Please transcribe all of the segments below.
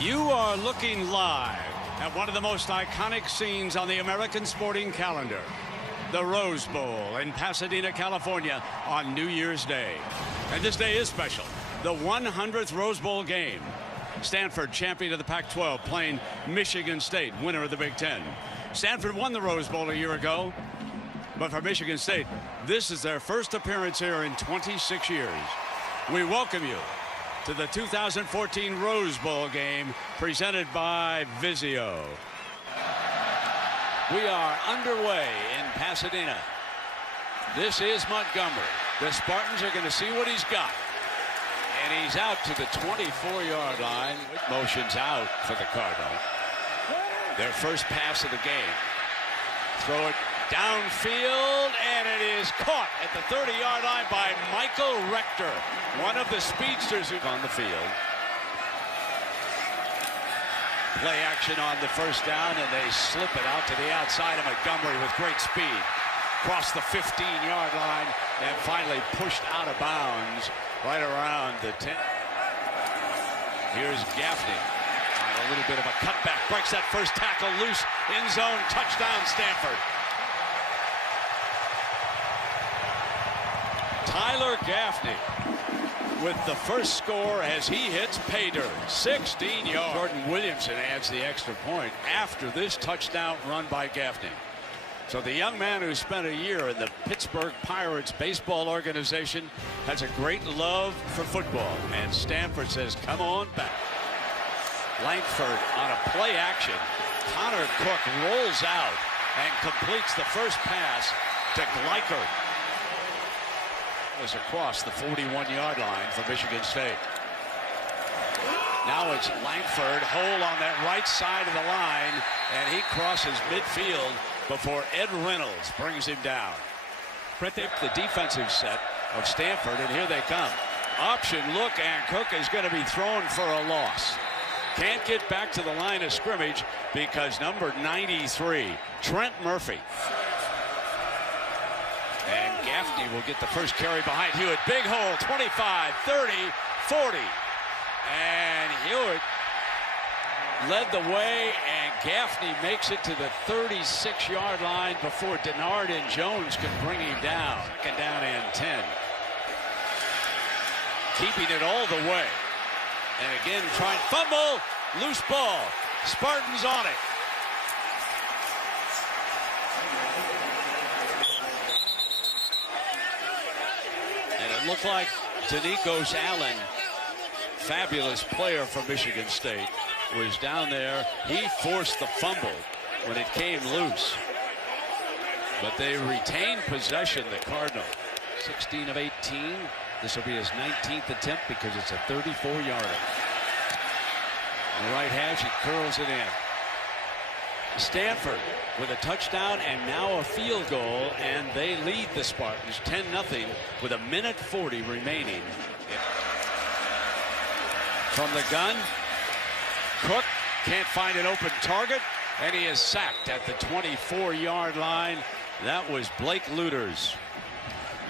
You are looking live at one of the most iconic scenes on the American sporting calendar, the Rose Bowl in Pasadena, California on New Year's Day. And this day is special, the 100th Rose Bowl game. Stanford, champion of the Pac-12, playing Michigan State, winner of the Big Ten. Stanford won the Rose Bowl a year ago, but for Michigan State, this is their first appearance here in 26 years. We welcome you to the 2014 Rose Bowl game presented by Vizio. We are underway in Pasadena. This is Montgomery. The Spartans are going to see what he's got. And he's out to the 24-yard line. Motion's out for the Cardinal. Their first pass of the game. Throw it downfield, and it is caught at the 30-yard line by Michael Rector, one of the speedsters who's on the field. Play action on the first down, and they slip it out to the outside of Montgomery with great speed. Cross the 15-yard line, and finally pushed out of bounds right around the 10. Here's Gaffney on a little bit of a cutback. Breaks that first tackle loose. End zone, touchdown, Stanford. Tyler Gaffney with the first score as he hits pay dirt. 16 yards. Jordan Williamson adds the extra point after this touchdown run by Gaffney. So the young man who spent a year in the Pittsburgh Pirates baseball organization has a great love for football. And Stanford says, come on back. Langford on a play action. Connor Cook rolls out and completes the first pass to Gleicher. Was across the 41-yard line for Michigan State. Now it's Langford, hole on that right side of the line, and he crosses midfield before Ed Reynolds brings him down. Brett, the defensive set of Stanford, and here they come. Option look, and Cook is going to be thrown for a loss. Can't get back to the line of scrimmage because number 93, Trent Murphy. And Gaffney will get the first carry behind Hewitt. Big hole, 25, 30, 40. And Hewitt led the way, and Gaffney makes it to the 36-yard line before Denard and Jones can bring him down. Second down and 10. Keeping it all the way. And again, trying fumble, loose ball. Spartans on it. Looked like Danicos Allen, fabulous player from Michigan State, was down there. He forced the fumble when it came loose. But they retained possession, the Cardinal. 16 of 18. This will be his 19th attempt because it's a 34-yarder. The right hash, he curls it in. Stanford with a touchdown and now a field goal, and they lead the Spartans 10-0 with 1:40 remaining. From the gun, Cook can't find an open target, and he is sacked at the 24-yard line. That was Blake Luters.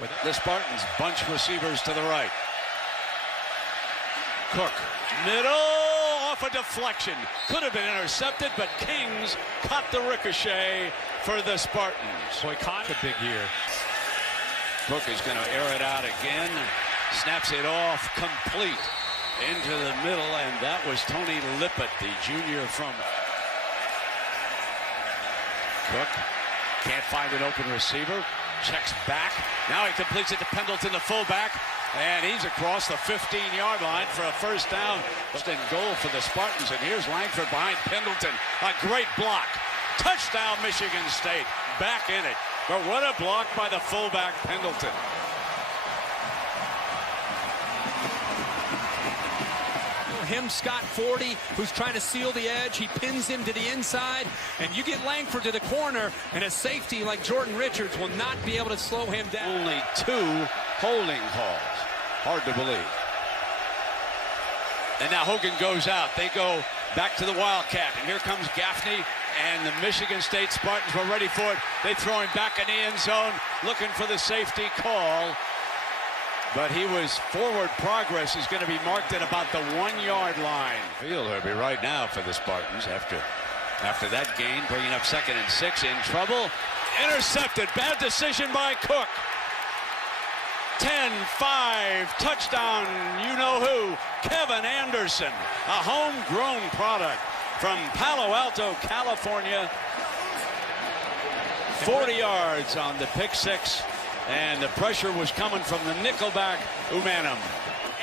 With the Spartans bunch receivers to the right. Cook, middle. A deflection. Could have been intercepted, but Kings caught the ricochet for the Spartans. Boy, caught a big year. Cook is going to air it out again. Snaps it off complete into the middle, and that was Tony Lippett, the junior from Cook. Can't find an open receiver. Checks back. Now he completes it to Pendleton, the fullback. And he's across the 15-yard line for a first down. Just in goal for the Spartans. And here's Langford behind Pendleton. A great block. Touchdown, Michigan State. Back in it. But what a block by the fullback, Pendleton. Him, Scott 40, who's trying to seal the edge. He pins him to the inside, and you get Langford to the corner, and a safety like Jordan Richards will not be able to slow him down. Only 2 holding calls. Hard to believe. And now Hogan goes out. They go back to the Wildcat, and here comes Gaffney, and the Michigan State Spartans were ready for it. They throw him back in the end zone, looking for the safety call. but forward progress is going to be marked at about the 1-yard line. Field, Herbie, right now for the Spartans after that gain, bringing up 2nd and 6, in trouble. Intercepted. Bad decision by Cook. 10-5, touchdown, you-know-who, Kevin Anderson, a homegrown product from Palo Alto, California. 40 yards on the pick six, and the pressure was coming from the nickelback, Umanum.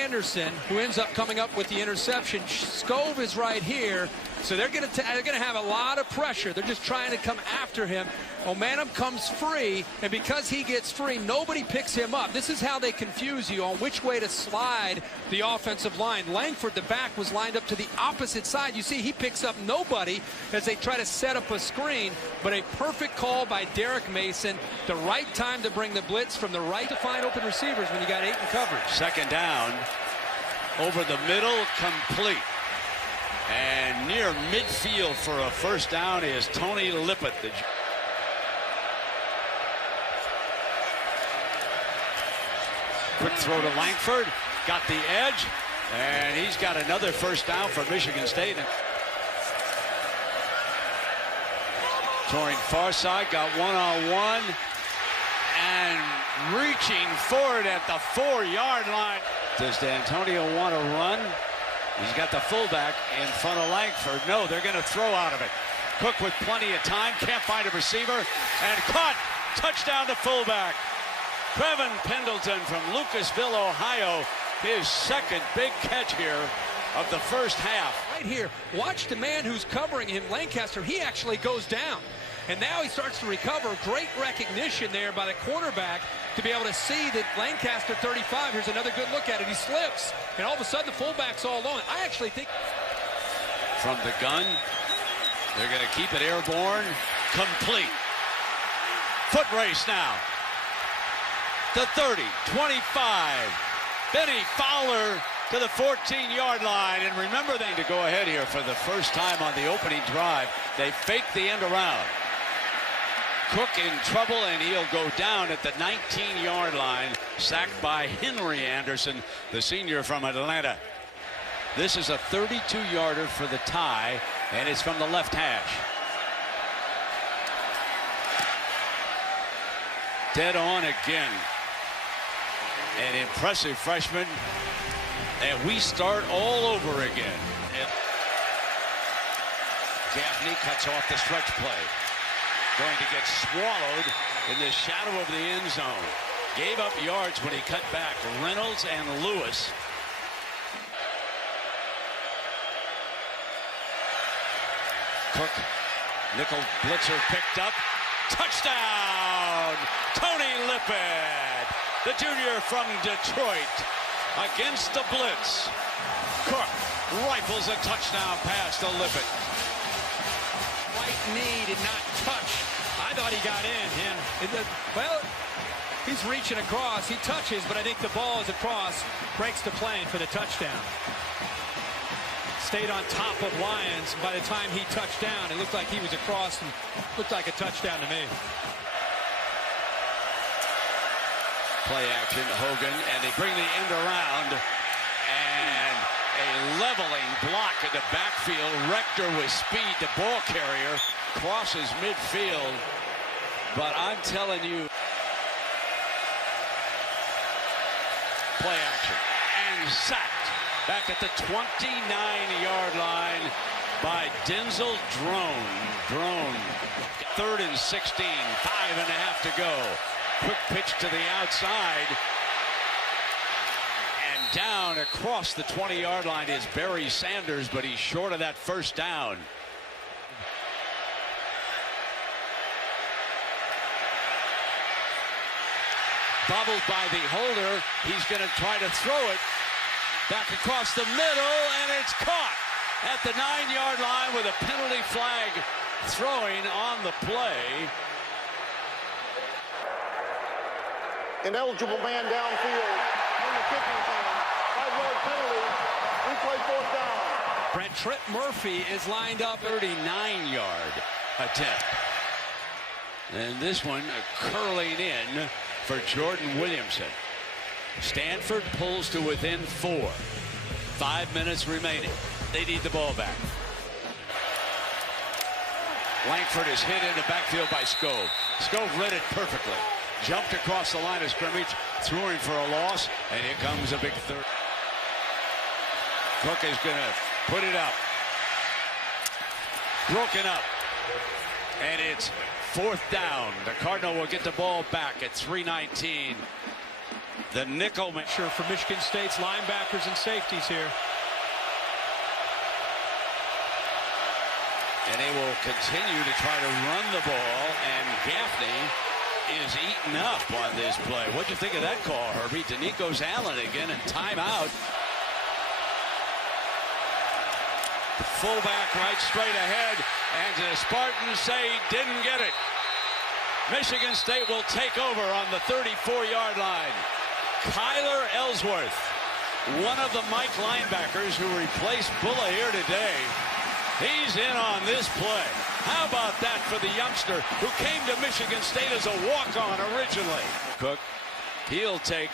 Anderson, who ends up coming up with the interception. Scove is right here, so they're going to have a lot of pressure. They're just trying to come after him. Umanum comes free, and because he gets free, nobody picks him up. This is how they confuse you on which way to slide the offensive line. Langford, the back, was lined up to the opposite side. You see, he picks up nobody as they try to set up a screen, but a perfect call by Derek Mason. The right time to bring the blitz from the right to find open receivers when you got 8 in coverage. 2nd down, over the middle, complete. And near midfield for a 1st down is Tony Lippett. Quick throw to Langford, got the edge, and he's got another 1st down for Michigan State. Touring far side, got one-on-one, and reaching forward at the 4-yard line. Does D'Antonio want to run? He's got the fullback in front of Langford. No, they're going to throw out of it. Cook with plenty of time, can't find a receiver, and caught. Touchdown to fullback. Trevin Pendleton from Lucasville, Ohio, his 2nd big catch here of the 1st half. Right here, watch the man who's covering him, Lancaster. He actually goes down, and now he starts to recover. Great recognition there by the quarterback to be able to see that Lancaster 35. Here's another good look at it. He slips, and all of a sudden the fullback's all alone. I actually think from the gun, they're going to keep it airborne. Complete. Foot race now. The 30, 25. Benny Fowler to the 14-yard line. And remember then to go ahead here for the 1st time on the opening drive. They faked the end around. Cook in trouble, and he'll go down at the 19-yard line, sacked by Henry Anderson, the senior from Atlanta. This is a 32-yarder for the tie, and it's from the left hash. Dead on again. An impressive freshman, and we start all over again. And Gaffney cuts off the stretch play. Going to get swallowed in the shadow of the end zone. Gave up yards when he cut back. Reynolds and Lewis. Cook, nickel blitzer picked up. Touchdown! Tony Lippett, the junior from Detroit, against the blitz. Cook rifles a touchdown pass to Lippett. Right knee did not touch. I thought he got in. Well, he's reaching across. He touches, but I think the ball is across. Breaks the plane for the touchdown. Stayed on top of Lyons. By the time he touched down, it looked like he was across and looked like a touchdown to me. Play action, Hogan, and they bring the end around, and a leveling block in the backfield. Rector with speed, the ball carrier, crosses midfield. But I'm telling you, play action, and sacked back at the 29-yard line by Denzel Drone. 3rd and 16, 5.5 to go. Quick pitch to the outside, and down across the 20-yard line is Barry Sanders, but he's short of that 1st down. Bobbled by the holder. He's going to try to throw it back across the middle, and it's caught at the 9-yard line with a penalty flag throwing on the play. Ineligible man downfield on the kicking team. 5-yard penalty. Replay 4th down. Brent Trip Murphy is lined up. 39-yard attempt. And this one curling in for Jordan Williamson. Stanford pulls to within 4. 5 minutes remaining. They need the ball back. Langford is hit in the backfield by Skov. Skov read it perfectly. Jumped across the line of scrimmage, threw him for a loss, and here comes a big third. Cook is going to put it up. Broken up. And it's 4th down. The Cardinal will get the ball back at 3:19. The nickel Sure for Michigan State's linebackers and safeties here. And they will continue to try to run the ball, and Gaffney is eaten up on this play. What'd you think of that call, Herbie? Danico's Allen again, and timeout. The fullback right straight ahead, and the Spartans say didn't get it. Michigan State will take over on the 34-yard line. Kyler Ellsworth, one of the Mike linebackers who replaced Bulla here today. He's in on this play. How about that for the youngster who came to Michigan State as a walk-on originally? Cook, he'll take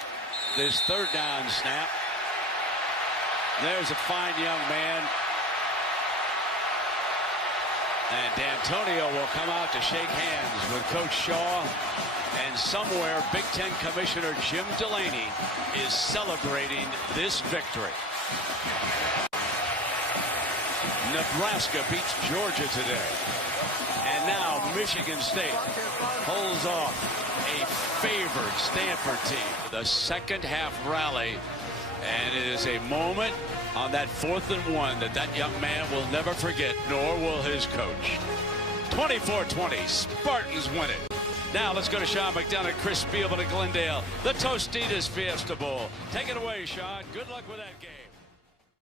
this 3rd down snap. There's a fine young man. And D'Antonio will come out to shake hands with Coach Shaw. And somewhere, Big Ten Commissioner Jim Delaney is celebrating this victory. Nebraska beats Georgia today. And now Michigan State holds off a favored Stanford team. The second half rally. And it is a moment on that 4th and 1 that young man will never forget, nor will his coach. 24-20, Spartans win it. Now let's go to Sean McDonough, Chris Spielman at Glendale, the Tostitos Fiesta Bowl. Take it away, Sean. Good luck with that game.